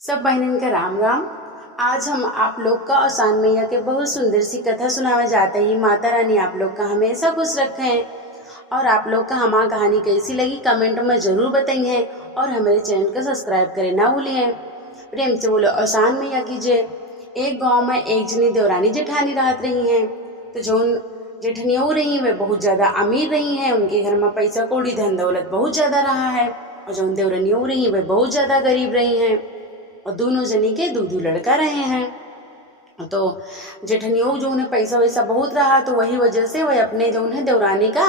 सब बहनन का राम राम। आज हम आप लोग का आसान मैया के बहुत सुंदर सी कथा सुनावे जाते ही। माता रानी आप लोग का हमेशा खुश रखें। और आप लोग का हमारी कहानी कैसी लगी कमेंट में जरूर बताइए और हमारे चैनल को सब्सक्राइब करें ना भूलिए। प्रेम से बोलो आसान मैया कीजिए। एक गांव में एक जनी देवरानी जेठानी रहत रही हैं। तो जो जेठनियों रही वे बहुत ज़्यादा अमीर रही हैं। उनके घर में पैसा कौड़ी धन दौलत बहुत ज़्यादा रहा है। और जो देवरानियों रही वे बहुत ज़्यादा गरीब रही हैं। और दोनों जनी के दो लड़का रहे हैं। तो जेठनियों जो उन्हें पैसा वैसा बहुत रहा तो वही वजह से वह अपने जो उन्हें देवरानी का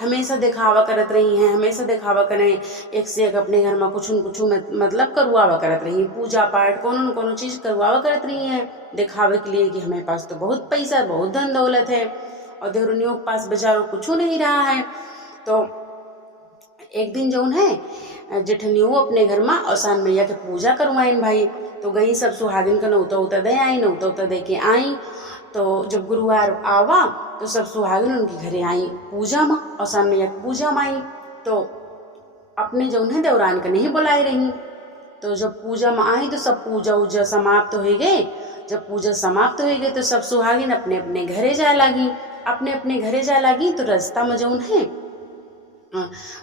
हमेशा दिखावा करत रही हैं। हमेशा दिखावा करें एक से एक अपने घर में कुछ न कुछ मतलब करवावा करत रही, पूजा पाठ कोनो न कोनो चीज़ करवावा करत रही हैं दिखावे के लिए कि हमें पास तो बहुत पैसा बहुत धन दौलत है। और देवरानियों के पास बेचारों कुछ नहीं रहा है। तो एक दिन जो है जेठनियों अपने घर में आसान मैया के पूजा करवाइन भाई। तो गई सब सुहागिन का नौता उता दे आई, नौता उता दे के आई। तो जब गुरुवार आवा तो सब सुहागिन उनके घरे आई पूजा में, आसान मैया की पूजा में आई। तो अपने जो है देवरान का नहीं बुलाई रही। तो जब पूजा में आई तो सब पूजा उजा समाप्त हो गए। जब पूजा समाप्त हो गई तो सब सुहागिन अपने अपने घरे जाए लगी। अपने अपने घरे जाए लगी तो रास्ता में जो है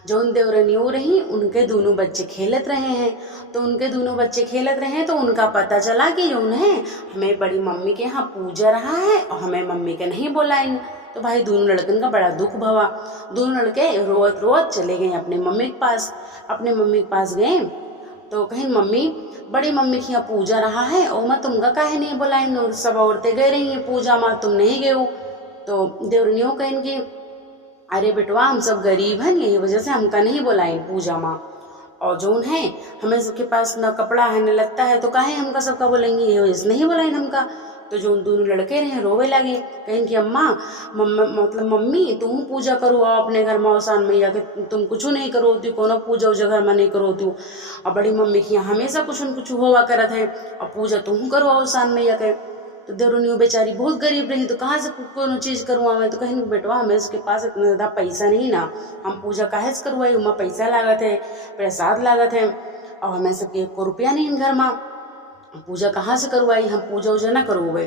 जौन देवरानियों रही उनके दोनों बच्चे खेलत रहे हैं। तो उनके दोनों बच्चे खेलत रहे हैं तो उनका पता चला कि जो है हमें बड़ी मम्मी के यहाँ पूजा रहा है और हमें मम्मी के नहीं बुलाएंगे। तो भाई दोनों लड़कन का बड़ा दुख भवा। दोनों लड़के रोत रोत चले गए अपने मम्मी के पास। अपने मम्मी के पास गए तो कहीं मम्मी बड़ी मम्मी के यहाँ पूजा रहा है और मैं तुमका काहे नहीं बुलाएंगे, सब औरतें गए रही हैं पूजा में, तुम नहीं गए हो। तो देवरानियों कहेंगे अरे बेटवा हम सब गरीब हैं यही वजह से हमका नहीं बुलाए पूजा माँ। और जो है हमें सबके पास न कपड़ा है न लगता है तो काहे हमका सबका बोलेंगे, ये वजह से नहीं बुलाए हमका। तो जो दोनों लड़के रहे रोवे लगे कहें कि अम्मा मतलब मम्मी तुम पूजा करो आओ अपने घर में आसान मैया के, तुम कुछ नहीं करो तू कोनो पूजा उजा घर में नहीं करो तू। और बड़ी मम्मी की यहाँ हमेशा कुछ न कुछ होवा करत है और पूजा तुम करो आसान मैया के। तो देवरानियों बेचारी बहुत गरीब रही तो कहाँ से कोनो चीज़ करवावे। तो कहीं बेटवा हमें उसके पास इतना ज़्यादा पैसा नहीं ना, हम पूजा काहे से करवाई, उमा पैसा लागत है प्रसाद लागत है और हमें सबके 1 रुपया नहीं घर में, पूजा कहाँ से करवाई, हम पूजा उजा ना करवाए।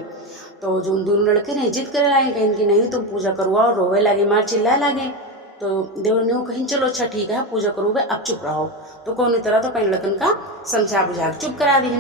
तो जो दोनों लड़के ने जिद करे लागे कहीं कि नहीं तुम पूजा करवाओ, रोवे लागे मार चिल्लाए लागे। तो देवरानियों कहीं चलो अच्छा ठीक है पूजा करोगे अब चुप रहो। तो कौन तरह तो कहीं लड़कन का समझा बुझा चुप करा दी।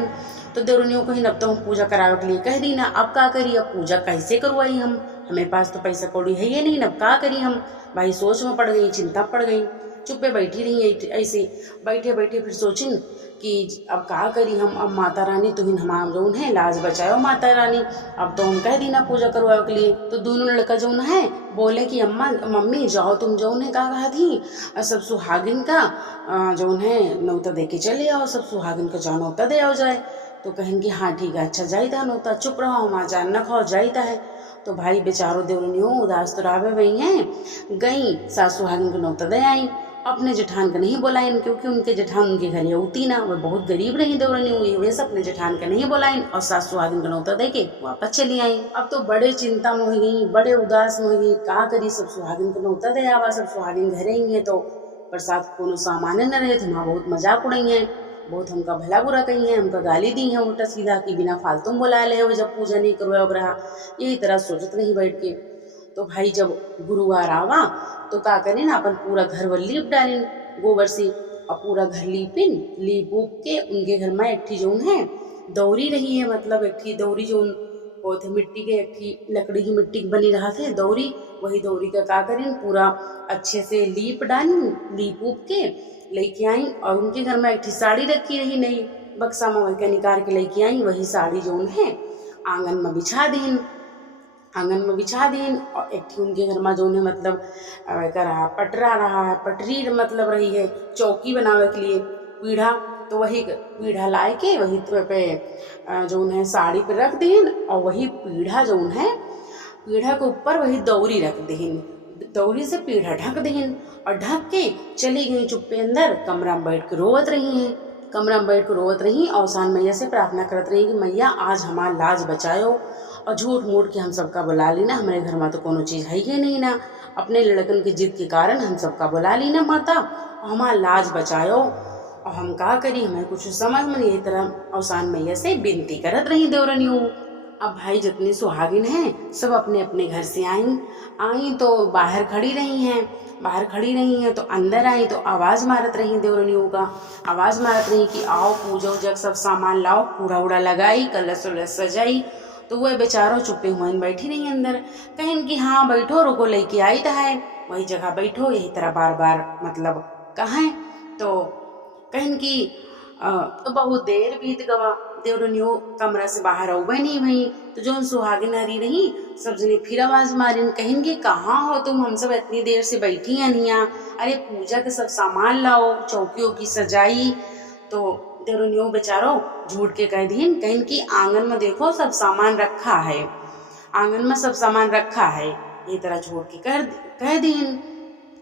तो देवरानियों कहीं अब तो हम पूजा करावे के लिए कह दी ना, अब का करी, अब पूजा कैसे करवाई हम, हमें पास तो पैसा कौड़ी है ये नहीं, अब का करी हम। भाई सोच में पड़ गई, चिंता पड़ गई, चुप्पे बैठी रही ऐसे। बैठे बैठे फिर सोचिन कि अब का करी हम, अब माता रानी तुहिन हमारा जो है लाज बचाओ माता रानी, अब तो हम कह दी ना पूजा करवाओ के लिए। तो दोनों लड़का जो है बोले कि अम्मा मम्मी जाओ तुम जो है कहा थी सब सुहागिन का जो है नौता दे के चले आओ, सब सुहागिन का जाओ नौता दे आओ जाए। तो कहेंगे हाँ ठीक है अच्छा जाइता नौता, चुप रहो हमारा जान न खाओ जाइता है। तो भाई बेचारो देवरानियों उदास तो रावे वही हैं, गई सास सुहागिन को नौता दे आई। अपने जेठान का नहीं बुलाइन क्योंकि उनके जेठान उनके घर होती ना, वह बहुत गरीब रही देवरानी, वे सब अपने जेठान का नहीं बुलाइन और सास सुहागिन का नौता दे के वापस चली आई। अब तो बड़े चिंता में हो गई, बड़े उदास में हो गई, का करी सब सुहागिन को नौता दे आवा, सब सुहागिन घरे ही है तो प्रसाद कोनो सामान न रहे थे, वहाँ बहुत मजाक उड़ाई है, बहुत हमका भला बुरा कही है, हमका गाली दी है उल्टा सीधा कि बिना फालतू बुला ले हो जब पूजा नहीं करवा रहा, यही तरह सोचत रही बैठ के। तो भाई जब गुरुवार आवा तो का करें ना अपन पूरा घर वर लीप डालिन गोबर से और पूरा घर लीप उप के उनके घर में एक जो है दौरी रही है, मतलब एक दौरी जो वो थे मिट्टी के, एक लकड़ी की मिट्टी की बनी रहा थे दौरी, वही दौरी का करें पूरा अच्छे से लीप डालिन, लीप उप के लेके आई। और उनके घर में एक साड़ी रखी रही नई बक्सा में, वही निकाल के लेके आई, वही साड़ी जो है आंगन में बिछा दीन, आंगन में बिछा दीन। और एक उनके घर में जो है मतलब रहा पटरा रहा है, पटरी मतलब रही है चौकी बनावे के लिए पीढ़ा, तो वही पीढ़ा लाए के वही पे जो है साड़ी पे रख दीन और वही पीढ़ा जो है पीढ़ा के ऊपर वही दौरी रख दीन, दौरी से पीढ़ा ढक दीन और ढक के चली गई चुप्पे अंदर, कमरा में बैठ के रोवत रही हैं, कमरा में बैठ के रोवत रही और आसान मैया से प्रार्थना करत रही कि मैया आज हमारा लाज बचाओ और झूठ मूठ के हम सबका बुला ली ना, हमारे घर में तो कोनो चीज़ है ही नहीं ना, अपने लड़कन की जिद के कारण हम सबका बुला ली ना माता, हमारा लाज बचाओ। और हम का करी, हमें कुछ समझ में नहीं तरह औसान मैया से विनती करत रही देवरनियों। अब भाई जितनी सुहागिन हैं सब अपने अपने घर से आई तो बाहर खड़ी रही हैं तो अंदर आई तो आवाज़ मारत रही देवरनियों का, आवाज़ मारत रही कि आओ पूजा उजा सब सामान लाओ, कूड़ा उड़ा लगाई, कलश उलस सजाई। तो वह बेचारों चुपे हुए बैठी रही अंदर, कहें कि हाँ बैठो, रुको लेके आई तो है, वही जगह बैठो, यही तरह बार बार मतलब कहें। तो कहें कि तो बहुत देर बीत गवा, देवरनियों कमरा से बाहर औबे नहीं भई। तो जो सुहागिन हरी रही सब जने फिर आवाज मारिन, कहेंगे कहाँ हो तुम, हम सब इतनी देर से बैठी हैं निया, अरे पूजा के सब सामान लाओ, चौकियों की सजाई। तो देवरनियों बेचारो झूठ के कह दीन, कहें कि आंगन में देखो सब सामान रखा है, आंगन में सब सामान रखा है, ये तरह झूठ के कह दीन,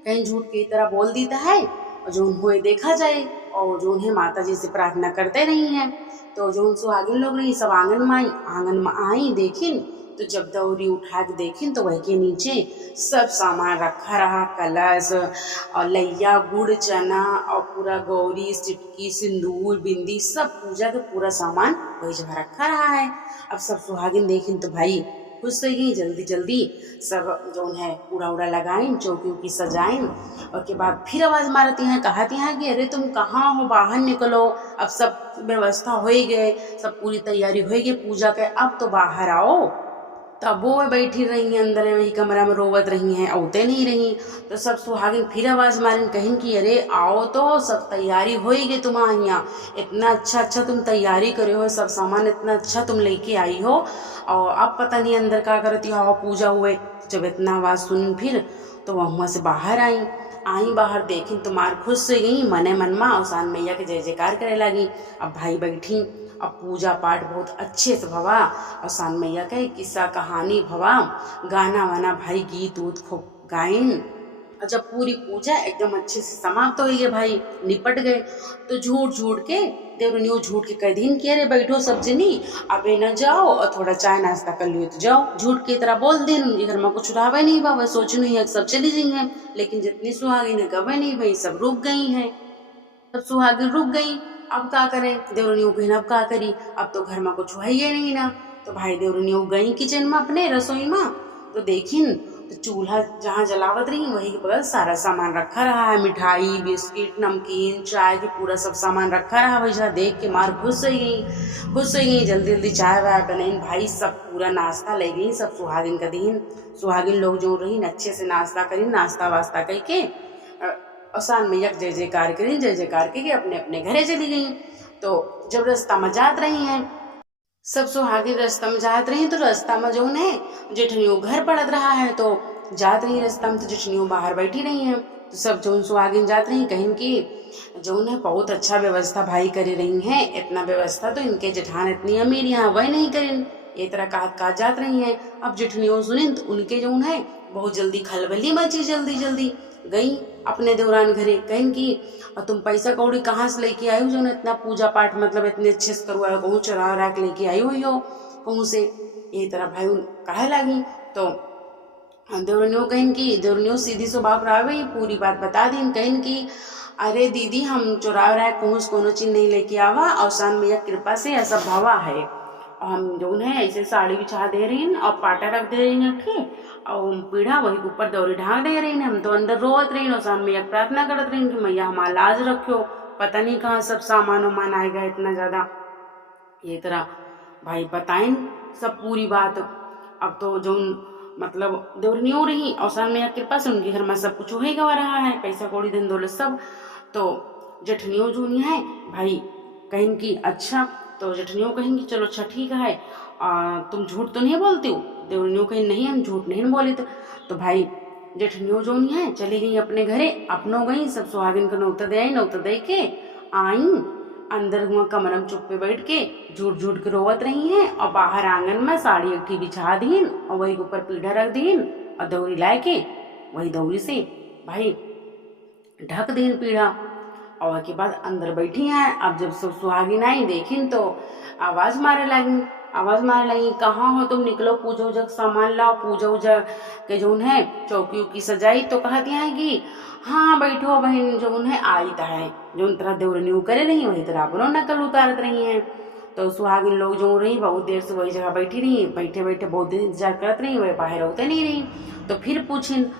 कहीं झूठ की तरह बोल देता है। और जो हुए देखा जाए, और जो उन्हें माता जी से प्रार्थना करते रही हैं। तो जो सुहागिन लोग रही सब आंगन में आई देखिन, तो जब दौरी उठा के देखिन तो वह के नीचे सब सामान रखा रहा, कलश और लैया, गुड़, चना और पूरा गौरी, सिटकी, सिंदूर, बिंदी, सब पूजा का पूरा सामान वही जगह रखा रहा है। अब सब सुहागिन देखिन तो भाई खुश हो गई, जल्दी जल्दी सब जो है कूड़ा उड़ा लगाइन, चौकी उकी सजाइन, और के बाद फिर आवाज़ मारती हैं, कहती हैं कि अरे तुम कहाँ हो, बाहर निकलो, अब सब व्यवस्था हो गए, सब पूरी तैयारी हो गई पूजा के, अब तो बाहर आओ। तब वो बैठी रही हैं अंदर वही कमरा में रोवत रही हैं, औते नहीं रही। तो सब सुहागिन फिर आवाज़ मारिन, कहें कि अरे आओ तो, सब तैयारी हो गई तुम्हारे यहाँ, इतना अच्छा तुम तैयारी करे हो, सब सामान इतना अच्छा तुम लेके आई हो, और अब पता नहीं अंदर क्या करती हो, पूजा हुए। जब इतना आवाज़ सुन फिर तो वह वहाँ से बाहर आई बाहर देखी तो मार खुश हो गई, मने मन में औसान मैया के जय जयकार करे लगी। अब भाई बैठी, अब पूजा पाठ बहुत अच्छे से भवा, औसान मैया के किस्सा कहानी भवा, गाना वाना भाई गीत उत खूब गाइन। और जब पूरी पूजा एकदम अच्छे से समाप्त हो गई भाई, निपट गए, तो झूठ के देवरनियों झूठ के कह दीन कि अरे बैठो सब जनी, अबे न जाओ और थोड़ा चाय नाश्ता कर लियो तो जाओ। झूठ की तरह बोल दिन, घर में कुछ उठावे नहीं बा, सोच नहीं है सब चली गई हैं। लेकिन जितनी सुहागिन गवे नहीं भाई सब रुक गई हैं, सब सुहागिन रुक गई। अब क्या करें, देवरनियों कहीं अब क्या करी, अब तो घर में कुछ है ही नहीं ना। तो भाई देवरनियों गई किचन में अपने रसोई में, तो देखिन तो चूल्हा जहाँ जलावत रही वही के बगल सारा सामान रखा रहा है, मिठाई, बिस्किट, नमकीन, चाय के पूरा सब सामान रखा रहा। भाई जहाँ देख के मार खुश हो गई, जल्दी जल्दी चाय वाय बनाई भाई, सब पूरा नाश्ता ले गई, सब सुहागिन का दिन, सुहागिन लोग जो रही अच्छे से नाश्ता करी, नाश्ता वास्ता करके औसान मैया जय जयकार के अपने अपने घरे चली गई। तो जब रास्ता में जात रही हैं सब सुहागिन, रास्ता में जात रही, तो रास्ता में जो है जेठनियों घर पड़त रहा है, तो जात रही रास्ता में, तो जेठनियों बाहर बैठी रही हैं। तो सब जो सुहागिन जात रही, कहीं की जो है बहुत अच्छा व्यवस्था भाई करे रही हैं, इतना व्यवस्था तो इनके जेठान इतनी अमीर यहाँ वही नहीं करें, ये तरह का जात रही हैं। अब जेठनियों सुनी तो उनके जो है बहुत जल्दी खलबली मची, जल्दी गई अपने देवरान घरे, कहीं की और तुम पैसा कौड़ी कहाँ से लेके आई हो, जो ना इतना पूजा पाठ मतलब इतने अच्छे से करवाया, कहूँ चढ़ा रख लेके आई हुई हो कहूँ से, यही तरह भाई कहे लगी। तो देवरनियों कहीं की, देवरनियों सीधी स्वभाव रहा भाई, पूरी बात बता दी, कहीं की अरे दीदी हम चुरा रहा है कहूँ कोनो चीज नहीं लेके आवा, औसान मैया कृपा से ऐसा भावा है, और हम जो है ऐसे साड़ी बिछा दे रही और पाटा रख दे रही रखे, और पीढ़ा वही ऊपर दौरी ढाक दे रही, हम तो अंदर रोवत रही, औसान मैया प्रार्थना करत रही कि मैया हमारा लाज रखो, पता नहीं कहाँ सब सामान वामान आएगा इतना ज़्यादा, ये तरह भाई बताइन सब पूरी बात। अब तो जो मतलब देवरनियों रही औसान मैया कृपा से उनके घर में सब कुछ हो ही गवा रहा है, पैसा कौड़ी धन दौलत सब। तो जेठनियों जो है भाई कहें कि अच्छा, तो जेठनियों कहेंगी चलो अच्छा ठीक है, तुम झूठ तो नहीं बोलती हो, देवरनियों कहें नहीं हम झूठ नहीं बोले। तो भाई जेठनियों जो है चली गई अपने घरे, अपनों गई, सब सुहागिन को नौता दे के आई अंदर हुआ कमरा में चुप पे बैठ के झूठ के रोवत रही हैं, और बाहर आंगन में साड़ी अट्ठी बिछा दीन और वही ऊपर पीढ़ा रख दीन और दौरी लाए के वही दौरी से भाई ढक दीन पीढ़ा। और के बाद अंदर बैठी हैं। अब जब सब सुहागिन आई देखिन तो आवाज मारे लगी, कहाँ हो तुम, निकलो पूजा उजा के सामान लाओ, पूजा उजा के जोन है चौकी उकी सजाई। तो कहती हैं कि हाँ बैठो बहन, जोन है आई तो है, जोन तरह देवरनी करे रही वही तरह अपनो नकल उतारत रही हैं। तो सुहागिन लोग जो रही बहुत देर से वही जगह बैठी रही, बैठे बैठे बहुत देर इंतजार करत रही, वह बाहर होते नहीं रही। तो फिर पूछिन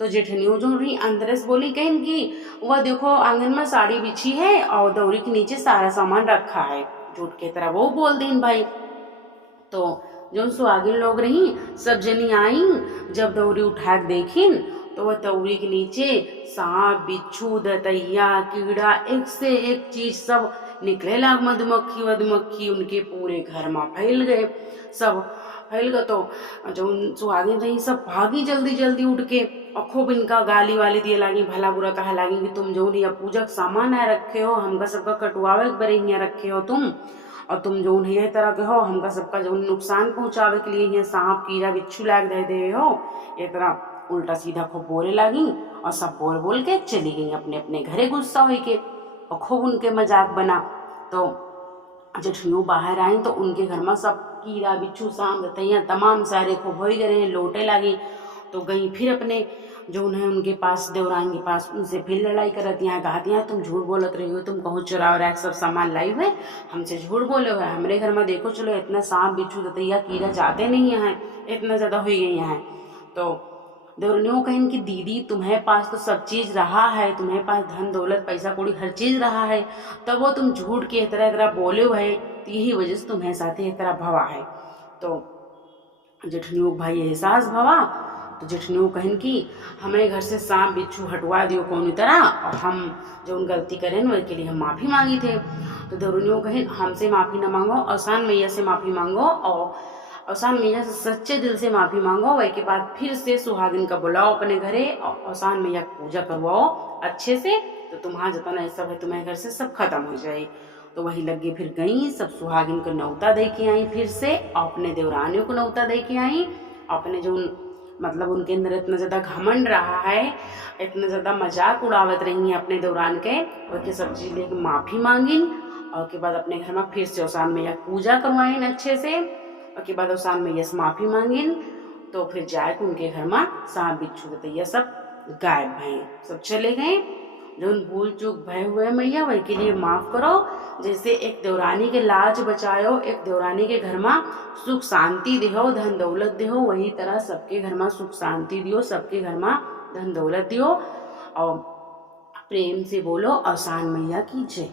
तो जेठनियों जो रही अंदर से बोली कहीं कि वह देखो आंगन में साड़ी बिछी है और दौरी के नीचे सारा सामान रखा है, झूठ के तरह वो बोल दीन भाई। तो जो सुहागिन लोग रही सब जनी आई, जब दौरी उठा के देखिन तो वह दौरी के नीचे सांप बिच्छू दतैया कीड़ा एक से एक चीज सब निकले लाग, मधुमक्खी वधुमक्खी उनके पूरे घर में फैल गए, सब फैल गए। तो जो सुहागिन रही सब भागी जल्दी जल्दी उठ के और खूब इनका गाली वाली दिए लागी, भला बुरा कहा लागी कि तुम जो नहीं पूजा का सामान है रखे हो, हमका सबका कटुआवे के बरे यहाँ रखे हो तुम, और तुम जो नहीं तरह के हो, हमका सबका जो नुकसान पहुंचावे के लिए यहाँ सांप कीड़ा बिच्छू लाग दे हो, ये तरह उल्टा सीधा खूब बोले लगी। और सब बोल बोल के चली गई अपने अपने घरे गुस्सा हो के, और खूब उनके मजाक बना। तो जेठनियों बाहर आई तो उनके घर में सब कीड़ा बिच्छू सांप दतैया तमाम सारे खूब हो गए, लोटे लगी। तो गई फिर अपने जो उन्हें उनके पास देवरान के पास, उनसे फिर लड़ाई करती हैं, कहती हैं तुम झूठ बोलत रही हो, तुम कहूँ चुरा रहा सब सामान लाई हुए, हमसे झूठ बोले हुए, हमारे घर में देखो चलो इतना सांप बिच्छू दतैया कीड़ा जाते नहीं है, इतना ज्यादा हो गई है। तो देवरानियों कहें कि दीदी तुम्हें पास तो सब चीज रहा है, तुम्हें पास धन दौलत पैसा कौड़ी हर चीज रहा है, तब वो तुम झूठ के तरह बोले हुए है, तो यही वजह से तुम्हें साथ ही तरह भवा है। तो जेठनियों भाई एहसास भवा। तो जेठनियों कहन कि हमें घर से सांप बिच्छू हटवा दियो कौन तरह, और हम जो उन गलती करें उसके लिए हम माफी मांगी थे। तो देवरानियों कहन हमसे माफी न मांगो, आसान मैया से माफी मांगो, और आसान मैया से सच्चे दिल से माफी मांगो। वही के बाद फिर से सुहागिन का बुलाओ अपने घरे और आसान मैया की पूजा करवाओ अच्छे से, तो तुम्हारा जितना सब है तुम्हारे घर से सब खत्म हो जाए। तो वही लगे फिर गई, सब सुहागिन को न्योता दे के आई फिर से, अपने देवरानियों को न्योता दे के आई। अपने जो मतलब उनके अंदर इतना ज्यादा घमंड रहा है, इतना ज्यादा मजाक उड़ावत रही है अपने दौरान के, वही सब चीज लेके माफी मांगिन। और के बाद अपने घर में फिर से आसान मैया पूजा करवाइन अच्छे से, और के बाद आसान मैया से माफी मांगिन। तो फिर जाए उनके घर में सांप बिच्छू दतैया सब गायब भये, सब चले गए। जो भूल चूक भय हुए मैया वही के लिए माफ करो, जैसे एक देवरानी के लाज बचायो, एक देवरानी के घर में सुख शांति दिहो, धन दौलत दिहो, वही तरह सबके घर में सुख शांति दियो, सबके घर में धन दौलत दियो। और प्रेम से बोलो आसान मैया की जय।